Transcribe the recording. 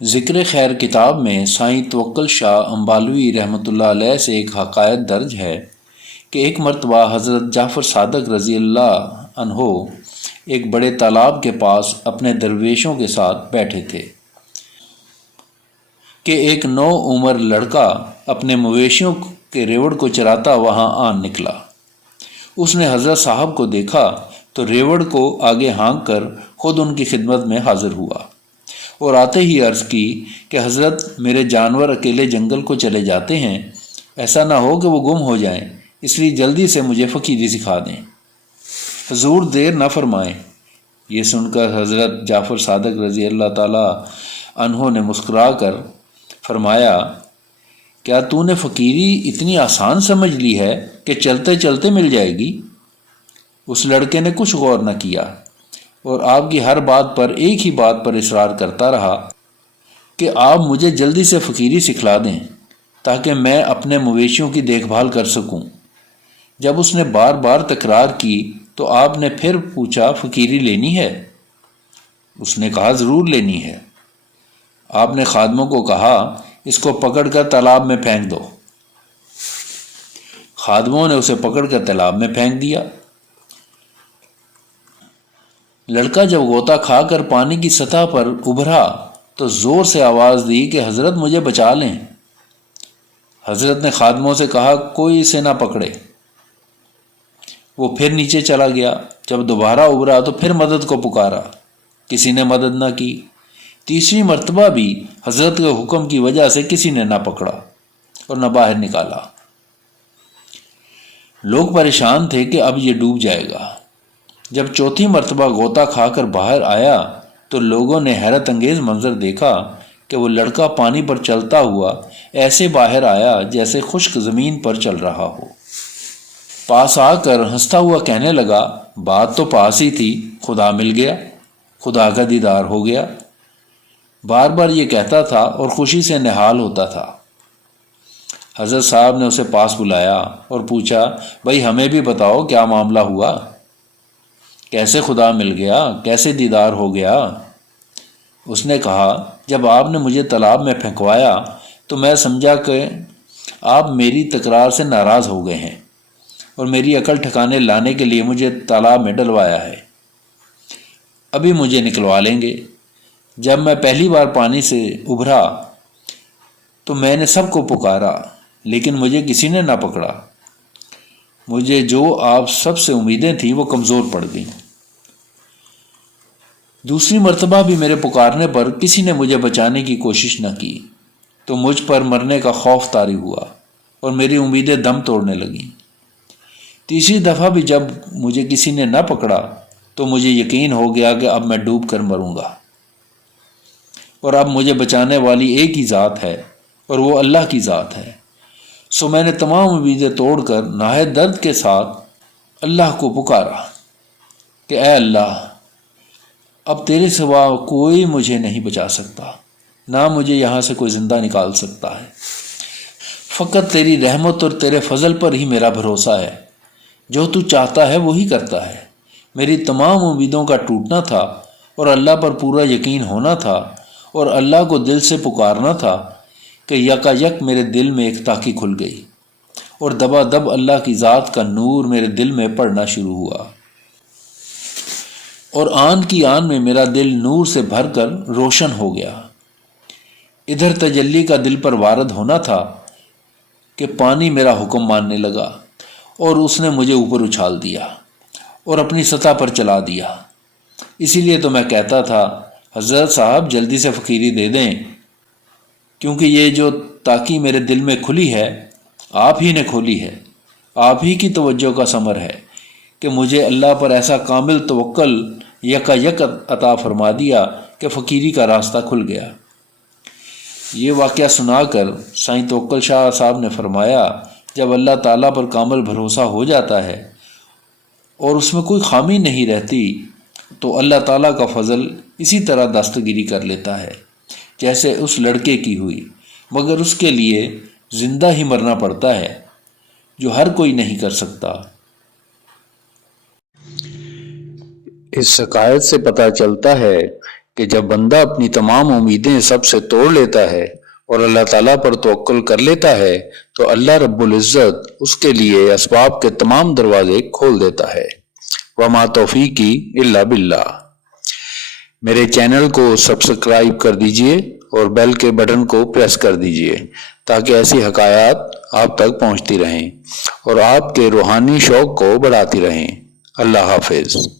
ذکر خیر کتاب میں سائیں توکل شاہ امبالوی رحمۃ اللہ علیہ سے ایک حکایت درج ہے کہ ایک مرتبہ حضرت جعفر صادق رضی اللہ عنہ ایک بڑے تالاب کے پاس اپنے درویشوں کے ساتھ بیٹھے تھے کہ ایک نو عمر لڑکا اپنے مویشیوں کے ریوڑ کو چراتا وہاں آن نکلا۔ اس نے حضرت صاحب کو دیکھا تو ریوڑ کو آگے ہانک کر خود ان کی خدمت میں حاضر ہوا اور آتے ہی عرض کی کہ حضرت میرے جانور اکیلے جنگل کو چلے جاتے ہیں، ایسا نہ ہو کہ وہ گم ہو جائیں، اس لیے جلدی سے مجھے فقیری سکھا دیں، حضور دیر نہ فرمائیں۔ یہ سن کر حضرت جعفر صادق رضی اللہ تعالی عنہ نے مسکرا کر فرمایا، کیا تو نے فقیری اتنی آسان سمجھ لی ہے کہ چلتے چلتے مل جائے گی؟ اس لڑکے نے کچھ غور نہ کیا اور آپ کی ہر بات پر ایک ہی بات پر اصرار کرتا رہا کہ آپ مجھے جلدی سے فقیری سکھلا دیں تاکہ میں اپنے مویشیوں کی دیکھ بھال کر سکوں۔ جب اس نے بار بار تکرار کی تو آپ نے پھر پوچھا، فقیری لینی ہے؟ اس نے کہا، ضرور لینی ہے۔ آپ نے خادموں کو کہا، اس کو پکڑ کر تالاب میں پھینک دو۔ خادموں نے اسے پکڑ کر تالاب میں پھینک دیا۔ لڑکا جب غوطہ کھا کر پانی کی سطح پر ابھرا تو زور سے آواز دی کہ حضرت مجھے بچا لیں۔ حضرت نے خادموں سے کہا، کوئی اسے نہ پکڑے۔ وہ پھر نیچے چلا گیا۔ جب دوبارہ ابھرا تو پھر مدد کو پکارا، کسی نے مدد نہ کی۔ تیسری مرتبہ بھی حضرت کے حکم کی وجہ سے کسی نے نہ پکڑا اور نہ باہر نکالا۔ لوگ پریشان تھے کہ اب یہ ڈوب جائے گا۔ جب چوتھی مرتبہ غوطہ کھا کر باہر آیا تو لوگوں نے حیرت انگیز منظر دیکھا کہ وہ لڑکا پانی پر چلتا ہوا ایسے باہر آیا جیسے خشک زمین پر چل رہا ہو۔ پاس آ کر ہنستا ہوا کہنے لگا، بات تو پاس ہی تھی، خدا مل گیا، خدا کا دیدار ہو گیا۔ بار بار یہ کہتا تھا اور خوشی سے نہال ہوتا تھا۔ حضرت صاحب نے اسے پاس بلایا اور پوچھا، بھائی ہمیں بھی بتاؤ کیا معاملہ ہوا، کیسے خدا مل گیا، کیسے دیدار ہو گیا؟ اس نے کہا، جب آپ نے مجھے تالاب میں پھینکوایا تو میں سمجھا کہ آپ میری تکرار سے ناراض ہو گئے ہیں اور میری عقل ٹھکانے لانے کے لیے مجھے تالاب میں ڈلوایا ہے۔ ابھی مجھے نکلوا لیں گے۔ جب میں پہلی بار پانی سے ابھرا تو میں نے سب کو پکارا لیکن مجھے کسی نے نہ پکڑا۔ مجھے جو آپ سب سے امیدیں تھیں وہ کمزور پڑ گئیں۔ دوسری مرتبہ بھی میرے پکارنے پر کسی نے مجھے بچانے کی کوشش نہ کی تو مجھ پر مرنے کا خوف طاری ہوا اور میری امیدیں دم توڑنے لگیں۔ تیسری دفعہ بھی جب مجھے کسی نے نہ پکڑا تو مجھے یقین ہو گیا کہ اب میں ڈوب کر مروں گا اور اب مجھے بچانے والی ایک ہی ذات ہے اور وہ اللہ کی ذات ہے۔ سو میں نے تمام امیدیں توڑ کر نہایت درد کے ساتھ اللہ کو پکارا کہ اے اللہ، اب تیرے سوا کوئی مجھے نہیں بچا سکتا، نہ مجھے یہاں سے کوئی زندہ نکال سکتا ہے۔ فقط تیری رحمت اور تیرے فضل پر ہی میرا بھروسہ ہے، جو تو چاہتا ہے وہی کرتا ہے۔ میری تمام امیدوں کا ٹوٹنا تھا اور اللہ پر پورا یقین ہونا تھا اور اللہ کو دل سے پکارنا تھا کہ یکا یک میرے دل میں ایک تاکی کھل گئی اور دبا دب اللہ کی ذات کا نور میرے دل میں پڑنا شروع ہوا اور آن کی آن میں میرا دل نور سے بھر کر روشن ہو گیا۔ ادھر تجلی کا دل پر وارد ہونا تھا کہ پانی میرا حکم ماننے لگا اور اس نے مجھے اوپر اچھال دیا اور اپنی سطح پر چلا دیا۔ اسی لیے تو میں کہتا تھا، حضرت صاحب جلدی سے فقیری دے دیں، کیونکہ یہ جو تاکی میرے دل میں کھلی ہے آپ ہی نے کھولی ہے، آپ ہی کی توجہ کا ثمر ہے کہ مجھے اللہ پر ایسا کامل توکل یکا یک عطا فرما دیا کہ فقیری کا راستہ کھل گیا۔ یہ واقعہ سنا کر سائیں توکل شاہ صاحب نے فرمایا، جب اللہ تعالیٰ پر کامل بھروسہ ہو جاتا ہے اور اس میں کوئی خامی نہیں رہتی تو اللہ تعالیٰ کا فضل اسی طرح دستگیری کر لیتا ہے جیسے اس لڑکے کی ہوئی، مگر اس کے لیے زندہ ہی مرنا پڑتا ہے جو ہر کوئی نہیں کر سکتا۔ اس حکایت سے پتہ چلتا ہے کہ جب بندہ اپنی تمام امیدیں سب سے توڑ لیتا ہے اور اللہ تعالیٰ پر توکل کر لیتا ہے تو اللہ رب العزت اس کے لیے اسباب کے تمام دروازے کھول دیتا ہے۔ وما توفیقی الا باللہ۔ میرے چینل کو سبسکرائب کر دیجئے اور بیل کے بٹن کو پریس کر دیجئے تاکہ ایسی حکایات آپ تک پہنچتی رہیں اور آپ کے روحانی شوق کو بڑھاتی رہیں۔ اللہ حافظ۔